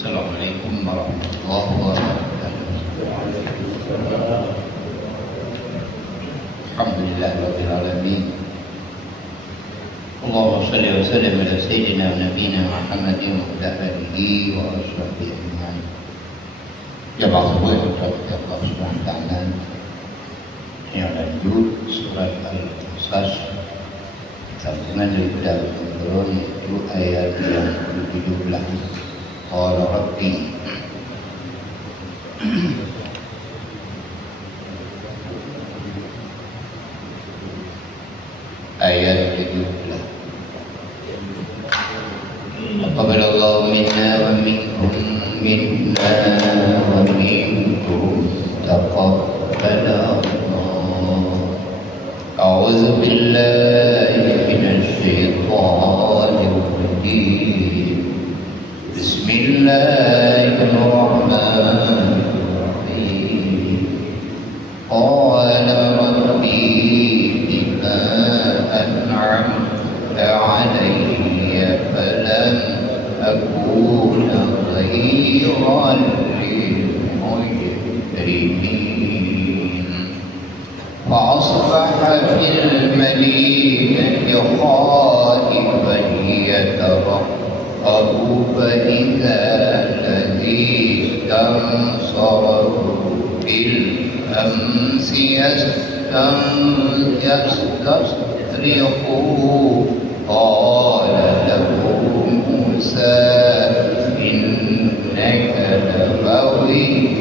Assalamualaikum warahmatullahi wabarakatuh. Alhamdulillahirabbil alamin. Allahumma shalli wa sallim ala sayyidina wa nabiyyina Muhammadin wa ala alihi wa ashabihi ajma'in. Jamaah sekalian, ya Allah Subhanahu wa taala. Yang lanjut surat Al-Qasas sambungan daripada Al-Qur'an itu ayat yang ke-17. Qala Rabbi ayat ke-17. Taqabbalallahu minna wa minkum wa minkum taqabbalallahu. A'udzu billahi minasy syaithanir rajim. Bismillahirrahmanirrahim. Qala rabbi bima an'amta 'alayya falam akuna ghayran lil mujrimin. فأصبح في المدينة خائفا يترقب فإذا الذي استنصره بالأمس يستصرخه قال له موسى إنك لغوي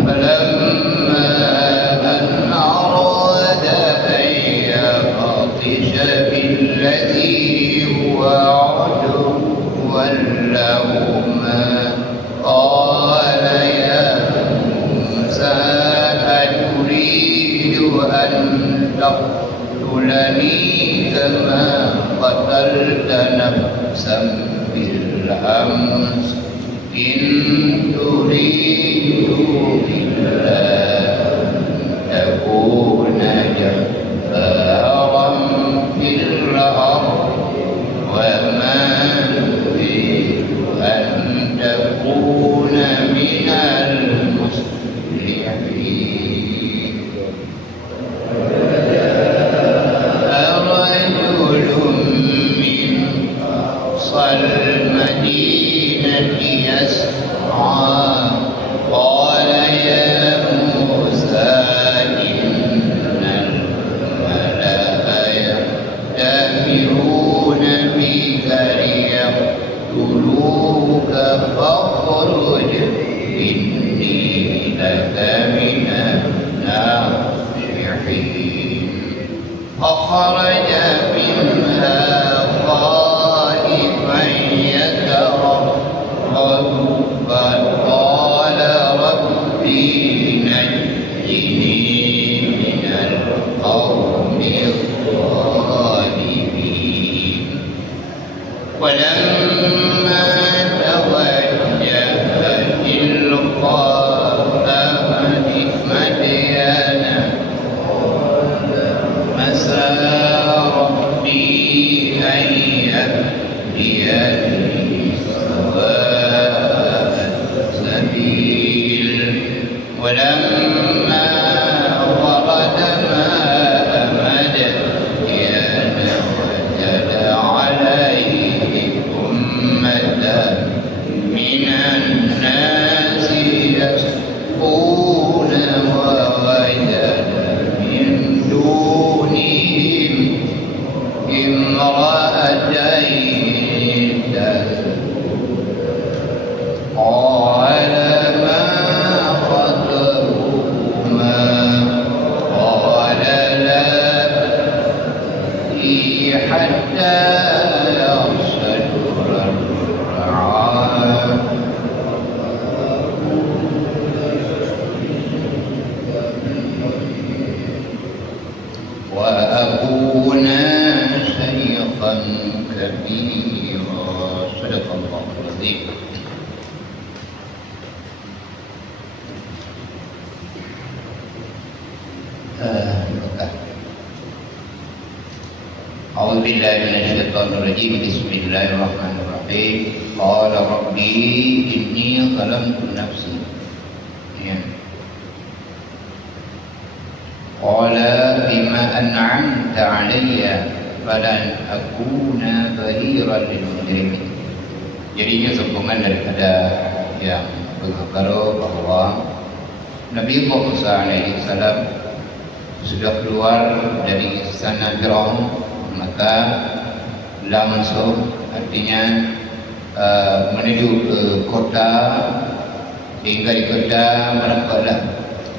فلما أن أراد أن يبطش بالذي هو عدو لهما قال يا موسى أتريد أن تقتلني كما قتلت نفسا بالأمس إن تريد إلا أن تكون جبارا في الأرض وما تريد أن تكون من المصلحين. رجل من أقصى المدينة يسعى قال يا موسى إن الملأ يأتمرون بك ليقتلوك فاخرج إني لك من الناصحين. فخرج منها خائفا يترقب فقال ربي نجني من القوم الظالمين. ولما توجه تلقاء مدين عسى ربي أن يهديني سواء السبيل. ولما ورد ماء مدين وجد عليه أمة من الناس يسقون ووجد من دونهم امرأتين قال ما خطبكما قال لا تسقي حتى يصدر الرعاء وأبونا شيخا كبيرا. صدق الله العظيم. أعوذ A'udzu billahi minasyaitonir rajim. Bismillahirrahmanirrahim. Qala rabbi inni zalamtu nafsi. Ya. Qala bima an'amta 'alayya falan akuna zahiran lil mujrimin. Jadinya sambungan daripada yang berkata bahawa Nabi Musa alaihi salam sudah keluar dari istana Firaun, maka langsung artinya menuju ke kota. Hingga di kota menampaklah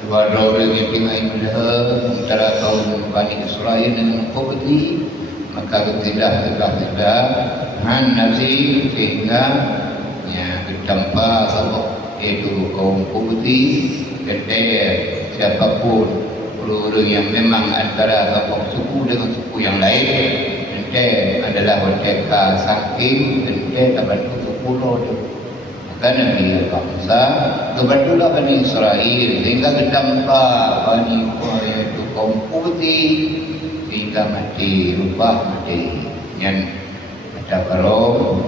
dua orang yang tinggal antara kaum Bani Israel dengan Qibti, maka ketidak nafsi sehingga tanpa sebab iaitu kaum Qibti kata siapapun orang yang memang antara kaum suku dengan suku yang lain kata adalah mereka saking kata bantu sepuluh tu. Maka Nabi Musa kebetulan Bani Israel sehingga ketampa Bani iaitu kaum Qibti sehingga mati yang kata Firaun.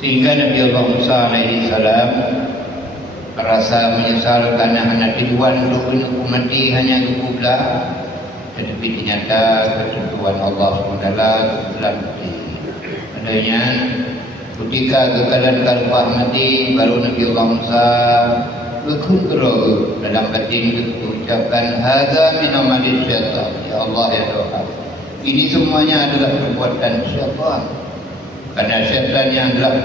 Sehingga Nabi Musa alaihi salam rasa menyesal kerana anak tiduan dulu mati hanya pula, tetapi ternyata ketentuan Allah SWT telah mati. Adanya ketika kekalahan kalbah mati, baru Nabi Musa berkudro dalam batin itu ucapkan hadza min amalil syaitan. Ya Allah ya Tuhan, ini semuanya adalah perbuatan syaitan. Karena syaitan yang adalah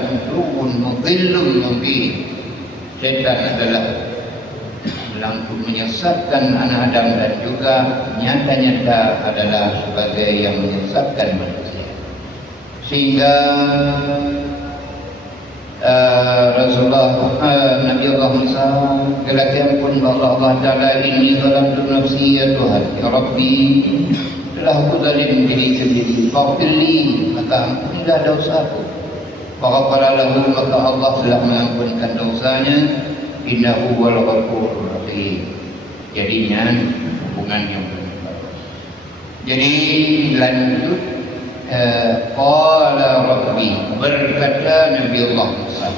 mudhillun mubin. Syaitan adalah langsung menyesatkan anak Adam dan juga nyata-nyata adalah sebagai yang menyesatkan manusia. Sehingga Rasulullah Nabi Allah Musa kelakon pun Allah Ta'ala ini zalamtu nafsi ya Tuhan ya Rabbi, telah aku zalim diri sendiri, faghfirli, maka ampunilah dosaku. Faghfara lahu, maka Allah telah mengampunkan dosanya. Innahu wal ghafurur rahim. Jadinya hubungan yang benar. Jadi lanjut qala rabbi, berkata Nabi Allah Musa,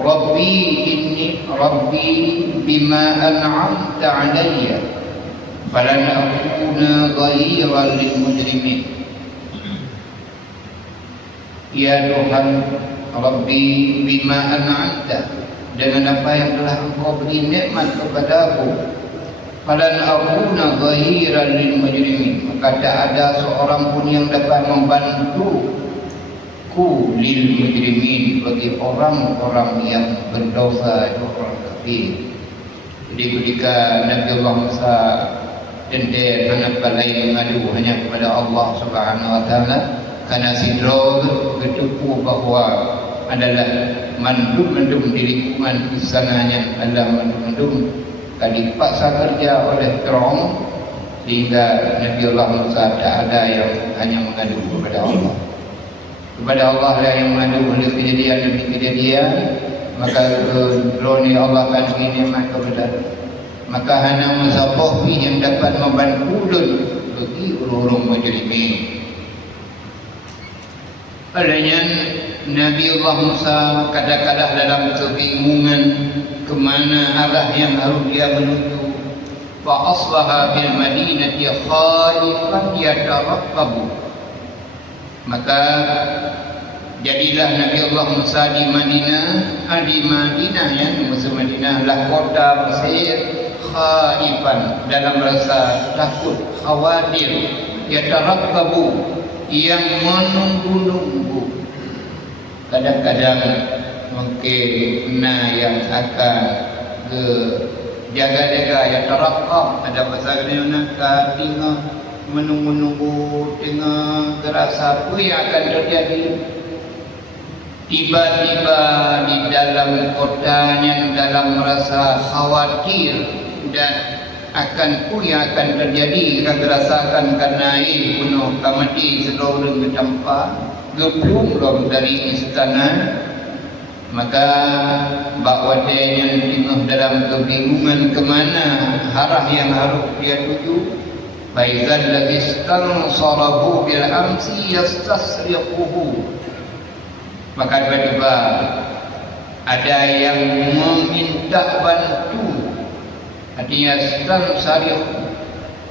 Rabbi bima an'amta 'alayya falan akuna zahiran lil mujrimin. Ya Tuhan, Rabbi bima an'amta, dengan apa yang telah Engkau beri nikmat kepadaku, falan akuna zahiran lil mujrimin, maka tak ada seorang pun yang dapat membantuku lil mujrimin, bagi orang-orang yang berdosa, orang kafir. Jadi ketika Nabi Allah Musa tentu anak lain mengadu hanya kepada Allah Subhanahu Wa Taala, karena sidro bertuku bahawa adalah mendum di lingkungan istananya adalah mendum dipaksa kerja oleh Firaun, sehingga Nabi Allah Musa tak ada yang hanya mengadu kepada Allah. Kepada Allah lah yang mengadu oleh kejadian demi kejadian, maka drone Allah akan beri nikmat kepada, maka hanya Musafafi yang dapat membantu bagi orang-orang mujrimin. Adanya Nabi Allah Musa kadang-kadang dalam kebingungan kemana arah yang harus dia menuju. Fa asbaha bil madinati khaifan yataraqqabu, maka jadilah Nabi Allah Musa di Madinah yang Musa Madinah lah kota Mesir, khaifan dalam rasa takut, khawatir, yataraqqabu yang menunggu-nunggu. Kadang-kadang mungkin yang akan jaga-jaga, ya taraqqab, ada bahasa Indonesia, tengah menunggu-nunggu, tengah terasa apa yang akan terjadi. Tiba-tiba di dalam kotanya dalam merasa khawatir dan akan yang akan terjadi, akan terasakan karena penuh kamati seluruh bertampak geplung dari istana. Maka bakwatenya tengah dalam kebingungan kemana arah yang harus dia tuju. faizal ladzi istansarahu bil amsi yastasriquhu. Maka tiba-tiba ada yang meminta bantu, artinya stansarihu,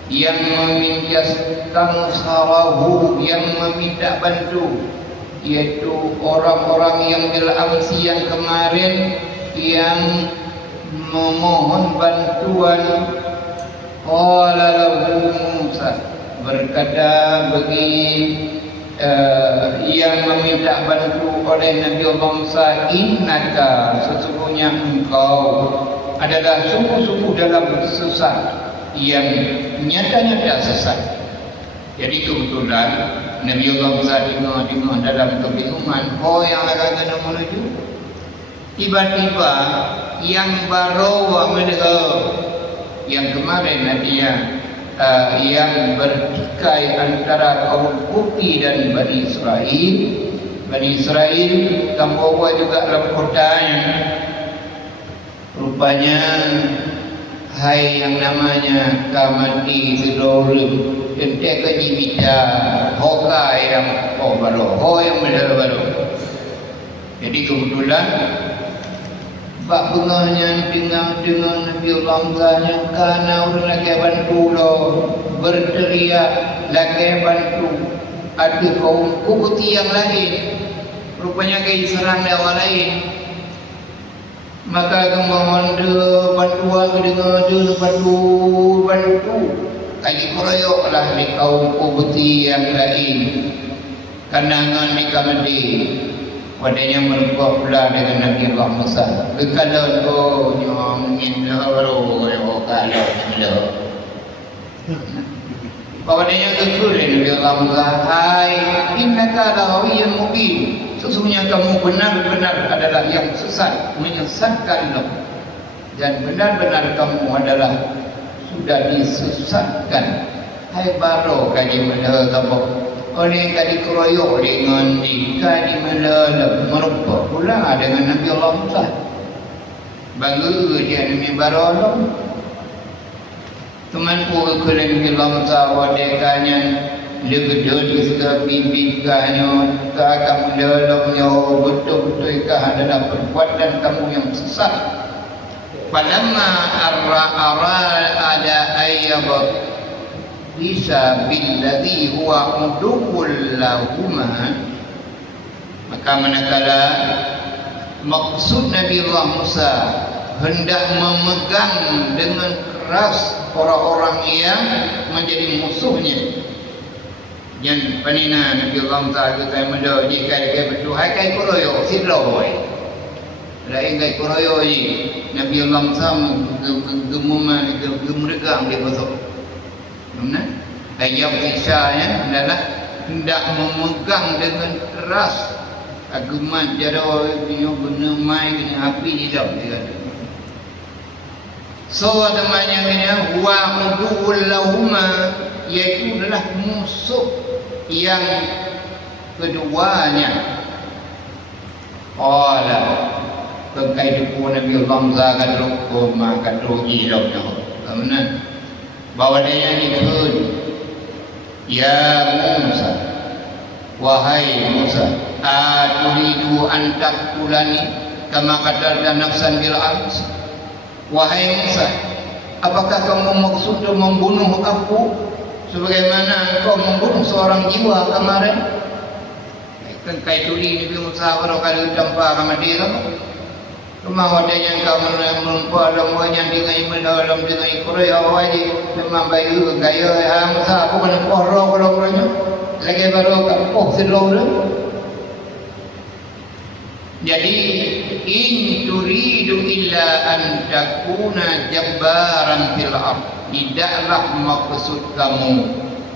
yang meminta stansarahu, yang meminta bantu, yaitu orang-orang yang bil amsi, yang kemarin, yang memohon bantuan. Qala lahu Musa, berkata bagi yang meminta bantu oleh Nabi Allah Musa, innaka, sesungguhnya engkau adalah sungguh-sungguh dalam sesat yang nyata-nyata sesat. Jadi kebetulan Nabi Allah Musa dengar dalam kebingungan, yang akan kena menuju. Tiba-tiba yang baru mendengar, yang kemarin artinya yang bertikai antara kaum Qibti dan Bani Israel. Bani Israel tambawa juga dalam kotanya. Rupanya hai yang namanya kamati seluruh entek kejibita hokai yang baru yang baru. Jadi kebetulan Pak bengahnya dengan Nabi Allah Musa, karena orang lagi bantu lo, berteriak lagi bantu. Ada kaum Qibti yang lain, rupanya kaya serang dakwah lain. Maka kemohon bantuan dengan bantu. Kali keroyok lah di kaum Qibti yang lain. Kanangan di kamadi. Wadanya merupakan pula dengan Nabi Allah Musa. Kalau tu nyongin baru kalau nyelo. Wadanya kekur Nabi Allah Musa. Hai, innaka lahawiyyun mubin. Sesungguhnya kamu benar-benar adalah yang sesat, menyesatkan. Dan benar-benar kamu adalah sudah disesatkan. Hai baru kaji mendengar kamu. Oleh kali keroyok dengan dikali melalap merupa pula dengan Nabi Allah Musa. Bangga dia Nabi Barolong. Teman pun ke Nabi Allah Musa wadekanya legedon segala bibikanya tak akan melalapnya betul-betul adalah perbuatan kamu yang sesat. Falamma arra ada ayyabat Isa billadhi huwa uduwwul lahuma, maka manakala maksud Nabi Allah Musa hendak memegang dengan keras orang-orang yang menjadi musuhnya. Yang panina Nabi Allah Musa kita mendoa jika dia berdoa kai koroyo sidloi. Lain kai koroyo ji Nabi Allah Musa gemuman gemregang dia besok. Benar? Ayat kisahnya adalah hendak memegang dengan keras agama jara dia guna mai dengan api di dalam dia. So temannya ini huwa uduwwul lahuma, iaitu adalah musuh yang keduanya. Qala kekai depu Nabi Allah Musa kadro maka dogi dah. Benar? Bahawa dia dikut, ya Musa, wahai Musa, aturidu an taqtulani kama qatalta nafsan bil ams. Wahai Musa, apakah kamu maksud membunuh aku sebagaimana engkau membunuh seorang jiwa kemarin? Kan kai tuli Nabi Musa baru kali tanpa kamadi lah. Memang ada yang kamu melumpa dalam wajah dengan dalam dengan Quran awal memang bayu gaya Musa aku kena pohro kalau orangnya lagi baru kapoh seluruh. Jadi in turidu illa an takuna jabbaran fil ardh, tidaklah maksud kamu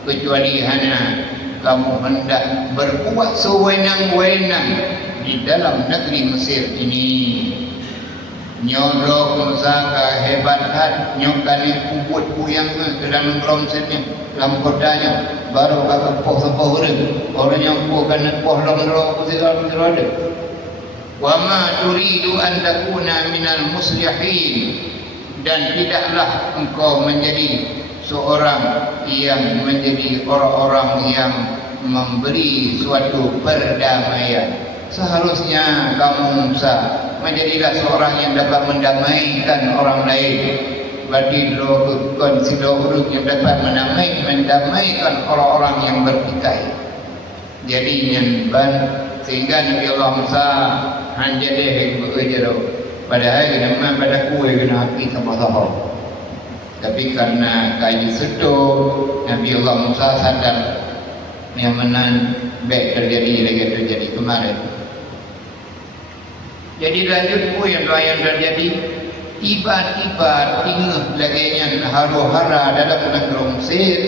kecuali hanya kamu hendak berbuat sewenang-wenang di dalam negeri Mesir ini. Nyodok Musa hebat hat nyokani kubut puyang ke dalam romsetnya dalam kotanya baru kakak poh sepoh orang yang poh kan poh long kusirah ada. Wa ma turidu an takuna minal muslihin, dan tidaklah engkau menjadi seorang yang menjadi orang-orang yang memberi suatu perdamaian. Seharusnya kamu Musa menjadilah seorang yang dapat mendamaikan orang lain. Berarti konsider yang dapat mendamaikan orang-orang yang bertikai. Jadi nyanban sehingga Nabi Allah Musa hanjade bekerja padahal nama pada kue kena hati sama-sama. Tapi karena kaji sedo Nabi Allah Musa sadar yang menan baik terjadi kemarin. Jadi lanjut pun yang terjadi tiba-tiba tinggal lagi yang haru-hara dalam negeri Mesir.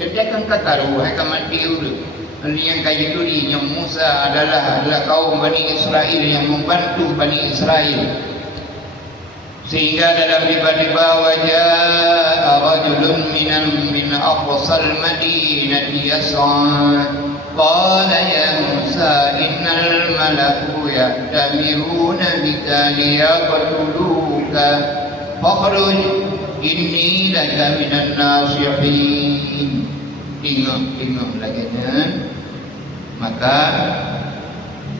Jadi akan kataru akan mati dulu. Ini yang kaji tuli yang Musa adalah kaum Bani Israel yang membantu Bani Israel. Sehingga dalam tiba-tiba wajah rajulun min aqsal madinati yas'a qala ya Musa innal malaku ya'tamiruna bika liyaqtuluka fakhruj inni laka minan nasihin. Tengok lagi maka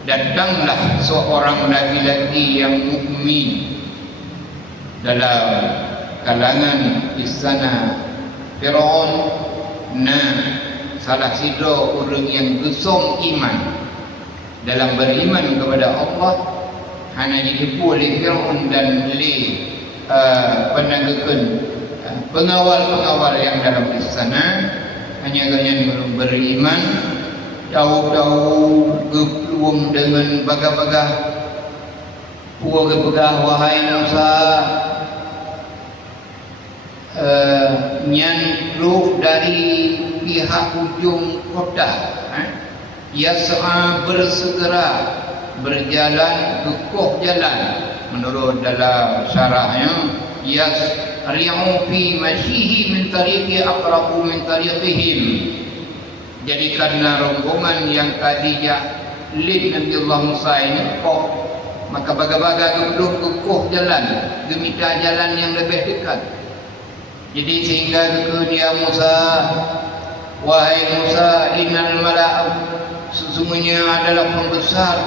datanglah seorang laki-laki yang mukmin dalam kalangan istana Firaun. Salah satu orang yang gesong iman dalam beriman kepada Allah hanya ditipu oleh Firaun dan oleh pengawal-pengawal yang dalam istana. Hanya belum beriman, tahu-tahu berpeluang dengan bagah-bagah, wahai Musa, nyanluk dari pihak ujung kota, yas'a bersegera berjalan kukuh jalan menurut dalam syarahnya yasri'u fi masyihi min tariqi aqrabu min tariqihim. Jadi karena rombongan yang tadinya lead Nabi Allah Musa ini maka baga-baga belum kukuh jalan gemita jalan yang lebih dekat. Jadi sehingga ke dia Musa, wahai Musa, innal mala'a, sesungguhnya adalah pembesar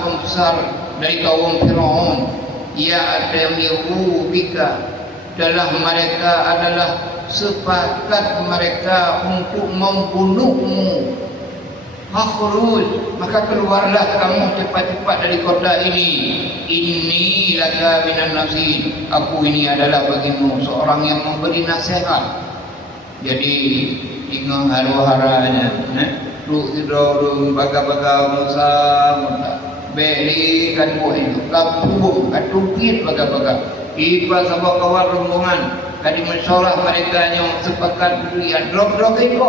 dari kaum Firaun, ya'tamiru bika, adalah mereka adalah sepakat mereka untuk membunuhmu. Fakhruj, maka keluarlah kamu cepat-cepat dari kota ini. Inni laka minan nasihin, aku ini adalah bagimu seorang yang memberi nasihat. Jadi ingat haru-haranya, Ruh baga-baga Musa beri kan buah itu kampung katukit baga-baga ipa sama kawan rombongan kadi mensorah mereka yang sepakat berian drop-drop itu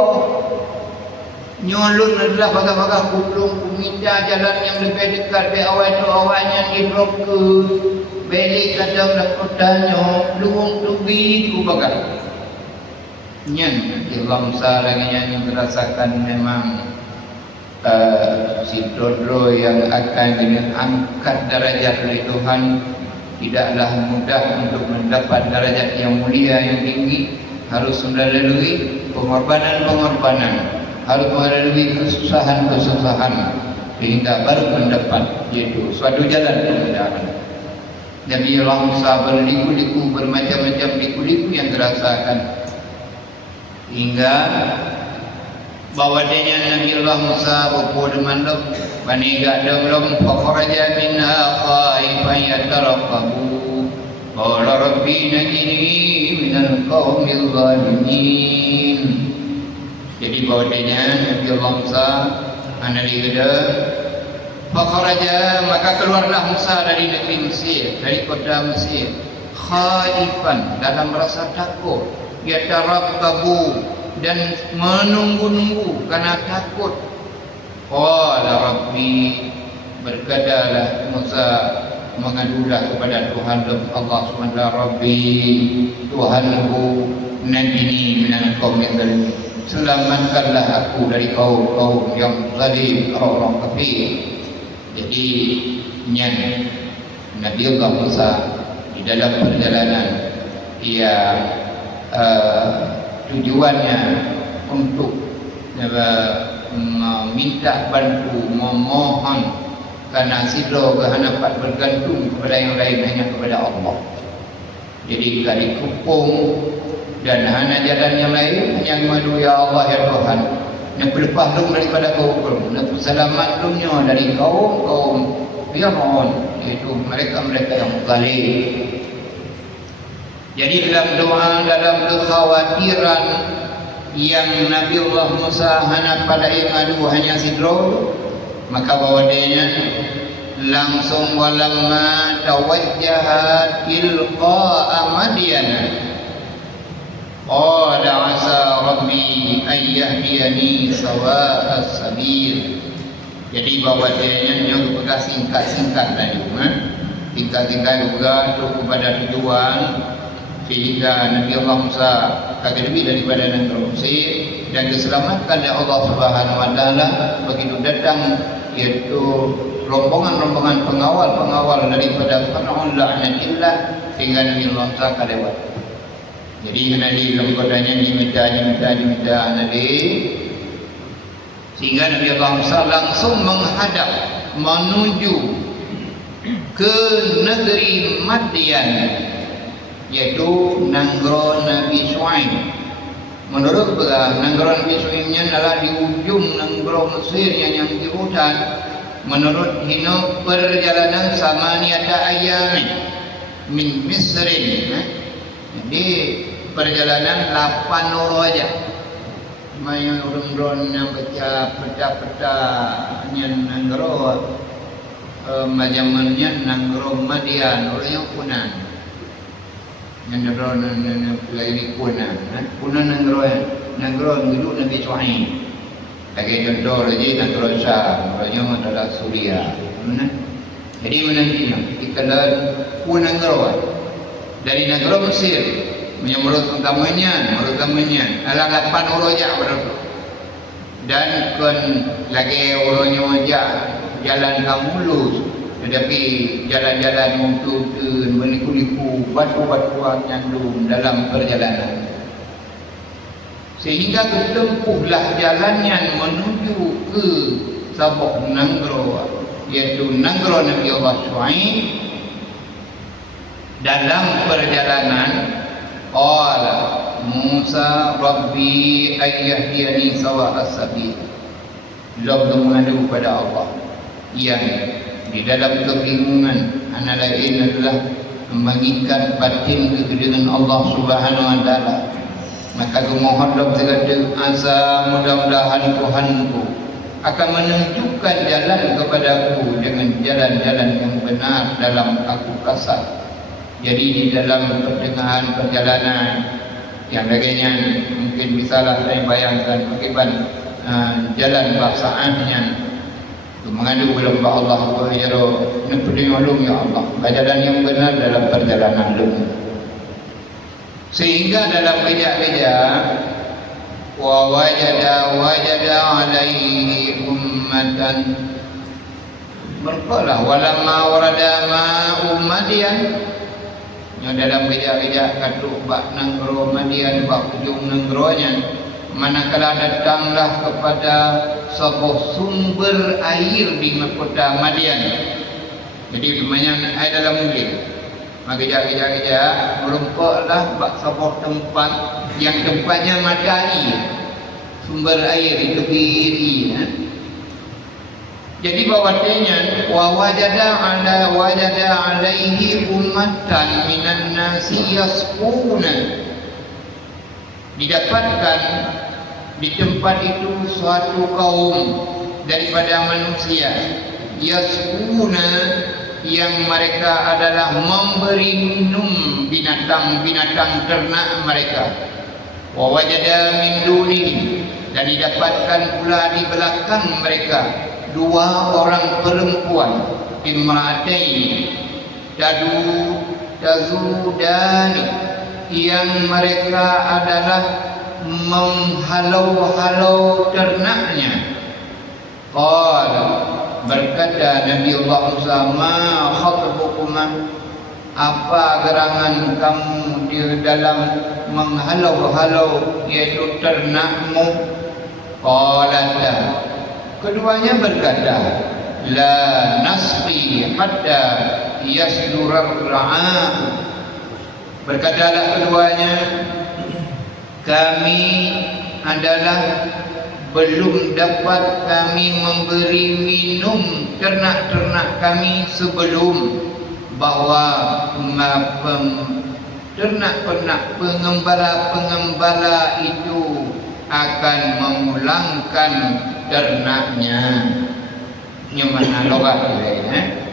nyolun adalah baga-baga kuplung kuminta jalan yang lebih dekat be awal tu awalnya di drop ke beli kadang dah kotanya luung tubi ku baga nyen Allah Musa lagi yang merasakan memang si Dodro yang akan diangkat derajat oleh Tuhan tidaklah mudah untuk mendapat derajat yang mulia yang tinggi. Harus melalui pengorbanan, harus melalui kesusahan sehingga baru mendapat yaitu suatu jalan kemudahan. Nabi Allah Musa berliku-liku, bermacam-macam liku-liku yang dirasakan hingga bahawa dia Nabi Allah Musa berpuas mandam baniga dalam fakhraja minha khaifan yatarqabu qala rabbi najini minal qaumil zalimin. Jadi bahawa dia Nabi Allah Musa analisa fakhraja, maka keluarlah Musa dari negeri Mesir, dari kota Mesir, khaifan, dalam rasa takut, yatarqabu, dan menunggu-nunggu karena takut. Qala rabbi, berkatalah Musa mengadulah kepada Tuhan Allah SWT, Rabbi, Tuhanku, najini minal qaumil zalimin, selamatkanlah aku dari kaum yang zalim, orang kafir. Jadi Nabi Allah Musa di dalam perjalanan ia tujuannya untuk minta bantu, memohon karena sidro kehanapan bergantung kepada yang lain hanya kepada Allah. Jadi kalau dikepung dan hanya jalan yang lain yang madu ya Allah ya Tuhan, yang berlepas dulu daripada kaum, yang selamat dunia dari kaum ya mohon, yaitu mereka-mereka yang zalim. Jadi dalam doa, dalam kekhawatiran yang Nabi Allah Musa hanya pada imadu hanya sidro, maka bawadanya langsung walamma tawajjaha tilqa'a Madyan qala asa rabbi an yahdiyani sawa'as sabil. Jadi bawadanya yang bekas singkat-singkat tadi, singkat-singkat juga untuk kepada tujuan sehingga Nabi Allah Musa kagak lebih daripada negeri Mesir dan diselamatkan oleh Allah Subhanahu wa taala begitu datang yaitu rombongan-rombongan pengawal daripada Fir'aun laknatillah sehingga Nabi Allah Musa kelewat. Jadi Nabi dalam kodanya diminta Nabi sehingga Nabi Allah Musa langsung menghadap menuju ke negeri Madyan, yaitu Nanggro Nabi Shu'aib. Menurut Nanggro Nabi Shu'aibnya adalah di ujung Nanggro Mesir yang di hutan. Menurut Hino perjalanan samaniyata ayyamin min Misrin. Jadi perjalanan 8 orang aja. Maya urang-urang yang baca peta-peta yang Nanggro majamannya Nanggro Madyan orangnya kunan. Yang ini kunan Nanggro duduk Nabi Shu'aib. Bagi contoh lagi Nanggro Syam, orangnya adalah Suria. Jadi menantinya kita kunan Nanggro dari Nanggro Mesir menurut utamanya adalah 8 orang aja berapa. Dan kan lagi orangnya aja jalan kamulus. Tetapi jalan-jalan untuk meniku-niku batu-batuan nyandung dalam perjalanan sehingga ketempuhlah jalannya menuju ke Sabok Nanggro, yaitu Nanggro Nabi Allah Shu'aib. Dalam perjalanan qala Musa Rabbi ayyahdiyani sawa'as sabil, beliau mengadu kepada Allah yang di dalam kebingungan anak lain adalah mengingat batin kegedean Allah Subhanahu wa taala. Maka kumohon dalam segala asa mudah-mudahan Tuhanku akan menunjukkan jalan kepadaku dengan jalan-jalan yang benar dalam aku kasar. Jadi di dalam pertengahan perjalanan yang lainnya mungkin bisalah saya bayangkan bagaimana jalan bahsaannya mengadu kepada Allah ya Rabb, nepedi ulung ya Allah, jalan yang benar dalam perjalanan lu. Sehingga dalam bijak-bijak wa wajada alaihi ummatan berqalah walamma warada ma'u Madyan. Yang dalam bijak-bijak katuk bak Nanggro Madyan, bak ujung Nanggronya, manakala datanglah kepada sebuah sumber air di kota Madyan. Jadi permainan air dalam mungkin maka kejap-kejap merumpaklah bak sebuah tempat yang tempatnya mata air, sumber air di tepi diri. Jadi bawatnya wajada alaihi ummatan minan nasi yasquna, didapatkan di tempat itu suatu kaum daripada manusia yasquna, yang mereka adalah memberi minum binatang-binatang ternak mereka. Wa wajada min dunihi, dan didapatkan pula di belakang mereka 2 orang perempuan, imra'ataini tazudani, yang mereka adalah menghalau-halau ternaknya. Qala, berkata Nabi Allah Musa, ma khatbukuma, apa gerangan kamu di dalam menghalau-halau iaitu ternakmu? Qalata, keduanya berkata, la nasqi hatta yasdurar ra'a. Berkatalah keduanya, kami adalah belum dapat kami memberi minum ternak-ternak kami sebelum bahawa ternak-ternak pengembala itu akan memulangkan ternaknya. Yang mana logat dia,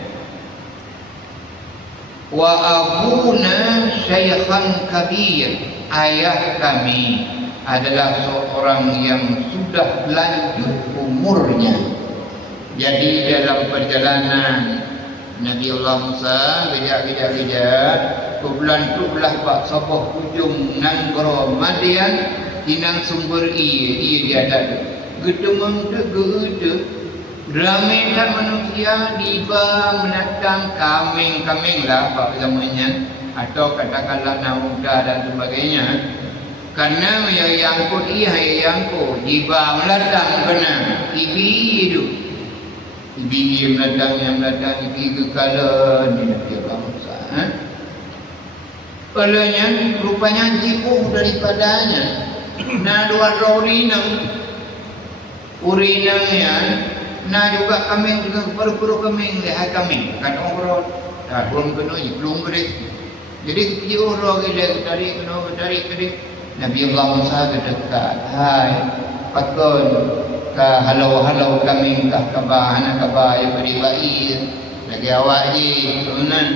wa abuna syaikhan kabir, ayah kami adalah seorang yang sudah lanjut umurnya. Jadi dalam perjalanan Nabi Allah Musa gejak bulan tu belah bak sabah hujung nanggro Madian inang sumber ia dia ada gedemeng de ramai kan manusia diba menatang kameng lah bak zamannya, atau katakanlah nauda dan sebagainya. Karena yang ko dia yang ko diba melatang kena ibi itu ibi melatang ibi kekalan ni dia bangsa. Olehnya rupanya jibuh daripadanya. Nah dua urinang yang nah juga kami juga perlu kami lihat kami kan orang belum kena belum beres. Jadi jauh orang kita dari Nabi Allah Musa dekat, hai pakon ka halau kami ka kabah yang beribair lagi awak je tunan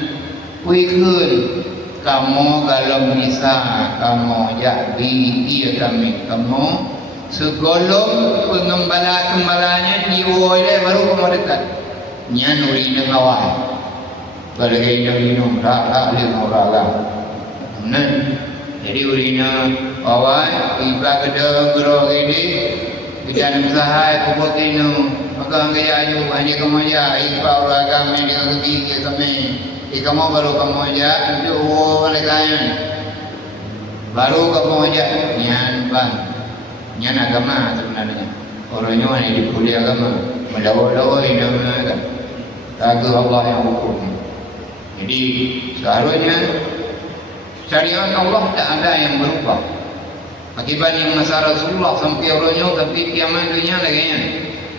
kuikun kamu kalau bisa kamu jadi dia kami kamu segolong pengembala-gembalanya diwoi baru kamu dekat nyan urina awak kalau kena minum tak orang tunan. Jadi urina awak iba kedeng gerok ini kejan sahai kubuk inu maka gaya ayu hanya kamu aja iba orang kami dengan ketiga kami kamu baru kamu aja itu mereka baru kamu aja nyan bang nyan agama sebenarnya orangnya mana di kuliah agama melawa-lawa ini kan takut Allah yang hukum. Jadi seharusnya syariat Allah tak ada yang berubah. Akibat yang masa Rasulullah sampai orangnya sampai kiamat dunia lagi nya.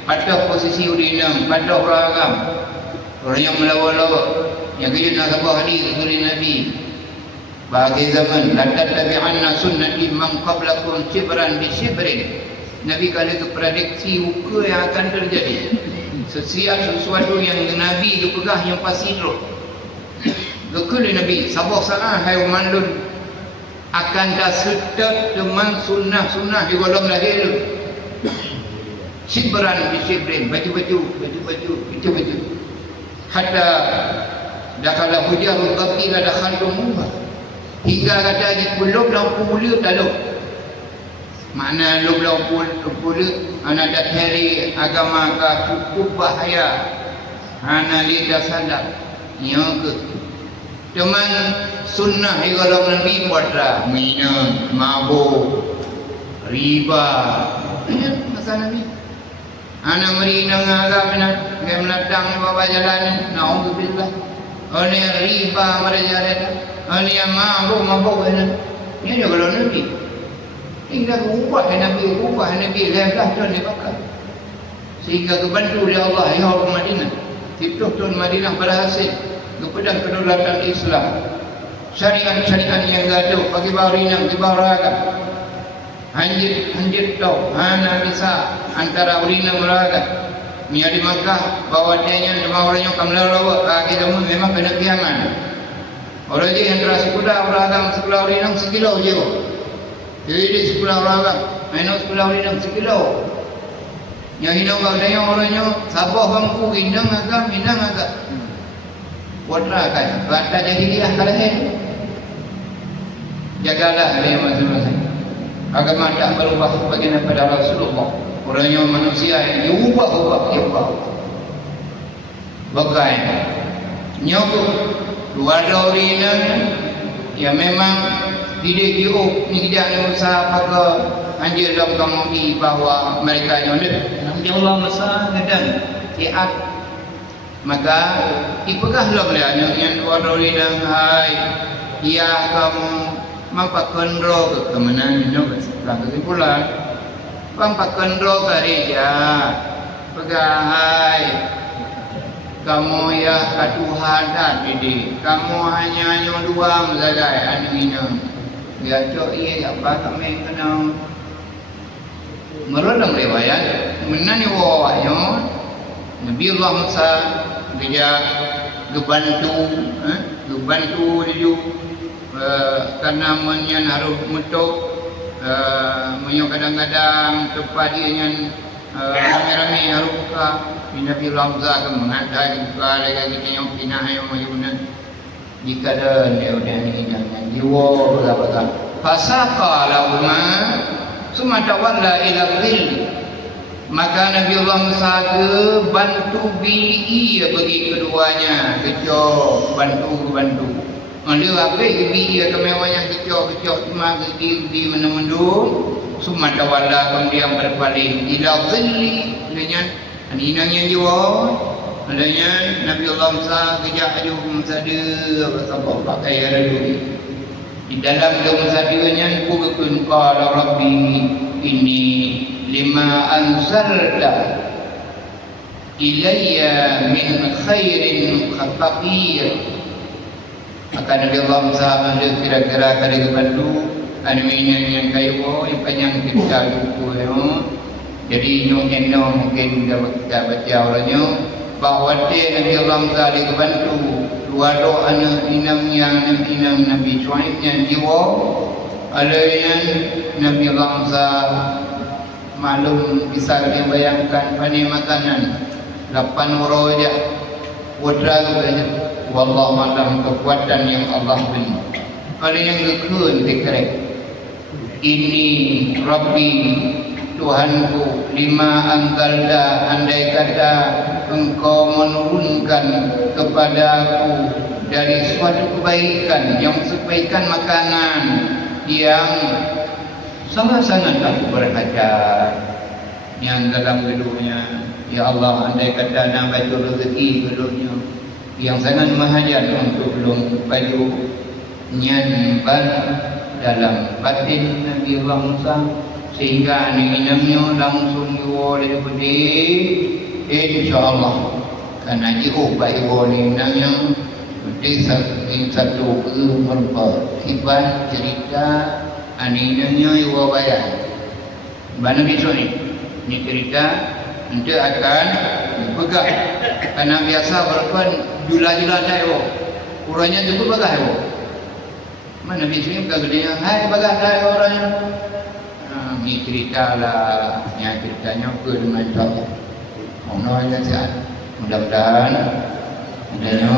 Pada posisi urinam, pada ragam. Orang yang melawa-lawa. Yang kita nak sabah hadis dari Nabi. Bagi zaman la tattabi'anna sunnati man qablakum shibran bi shibrin. Nabi kali itu prediksi ukur yang akan terjadi. Setiap sesuatu yang Nabi itu pegang yang pasti terus. Lekul Nabi sabah sana hai mandun akan dah sedap dengan sunnah di golong lahir itu. Shibran bi shibrin, baju-baju. Hatta dakala hujarul qati la dakhaltumuha. Hingga kata lagi belum dah puluh taluk. Makna belum dah puluh anak dah hari agama ka cukup bahaya. Ana lidah sadar. Nya ke cuman sunnah di golong Nabi buatlah minum, mabuk, riba. Ini masa Nabi. Anak merina agama yang melatang bawa jalan. Naudzubillah. Ini riba merjalan. Ini mabuk ini dia golong Nabi. Hingga ubah Nabi lewat tuan ni bakal. Sehingga kebantu oleh Allah ya orang Madinah. Itu tuan Madinah berhasil kepada kedaulatan Islam. Syariat-syariat yang gaduh bagi barinang di bawah ragam. Hanjir tau, hana bisa antara urinang ragam. Mia di Makkah bawa dia demam orangnya kamlawa kita memang kena kiaman. Orang je antara sekolah ragam sekolah urinang sekilo je. Jadi sekolah ragam, minus sekolah urinang sekilo. Yang hidung bagainya orangnya sabah bangku hidung agak. Watra kan, kata jahiliah kalahin. Jagalah dia masing-masing. Agama tak berubah sebagaimana pada Rasulullah. Orangnya manusia yang diubah. Bagai nyokok dua orang yang memang hidup diuk ni kejap ni usaha pakai anjir dalam kamu di bahawa mereka nyondet nanti Allah masa ngedang tiat maka ipegahlah beliau yang wadori dan hai ia kamu mampak kendro ke kemenangan nyok kesimpulan mampak kendro ke reja pegahai kamu ya Tuhan tak jadi kamu hanya dua melagai anu ini dia cok iya apa kami kena merodang riwayat menani wawanya Nabi Allah Musa dia gebantu dia karena menyan harus mutuk menyo kadang-kadang tempat dia yang rame-rame harus buka Nabi Allah Musa akan mengatakan buka lagi kita yang pinah yang mayunan jika ada dia ini jangan jiwa berapa fasaka lahuma summa tawalla ila dhil maka Nabi Allah Musa bantu bi bagi keduanya kecoh bantu dia apa bi kemewahnya kecoh cuma di menung summa tawalla kemudian berpaling ila dhilli dengan aninanya jiwa adanya Nabi Allah Musa kejak aju Musa dia bersabar pakai dulu di dalam Musa dia nya kubun qala rabbi ini lima anzalta ilayya min khairin faqir maka Nabi Allah Musa ada kira-kira kali bantu animenya yang kayu yang panjang kita buku jadi nyong mungkin kita baca orangnya bahawa dia Nabi Allah Musa dibantu dua doa inam Nabi Shu'aib yang jiwa ada yang Nabi Allah Musa maklum bisa dia bayangkan pandai makanan 8 orang aja wadra saja wallahu alam kekuatan yang Allah beri ada yang gekun dikerek ini Rabbi Tuhanku lima anzalta andai kata engkau menurunkan kepadaku dari suatu kebaikan yang kebaikan makanan yang sangat-sangat aku berkaca yang dalam gedungnya ya Allah andai kata nak baju rezeki gedungnya yang sangat mahajan untuk belum baju nyamban dalam batin Nabi Allah Musa sehingga minamnya langsung oleh budi insyaallah karena jiho baik ni namanya satu merupakan kiban cerita aninanya iwa bayar mana besok ni cerita nanti akan pegang karena biasa berpan jula-jula tayo urangnya juga bagah yo mana besok pegang dia hai bagah tayo orangnya ni cerita lah yang ceritanya ke dengan Allah Allah yang sehat mudah-mudahan adanya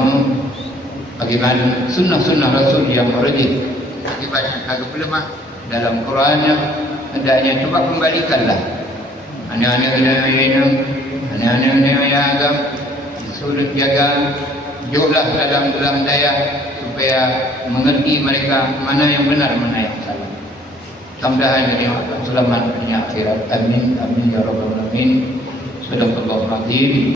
bagaimana sunnah-sunnah Rasul yang origin akibatnya kagak lemah dalam Qurannya adanya coba kembalikanlah anak-anak yang agam suruh jaga jauhlah dalam daya supaya mengerti mereka mana yang benar mana yang salah mudah-mudahan jadi selamat dunia akhirat amin amin ya rabbal alamin sadaqallahu alazim.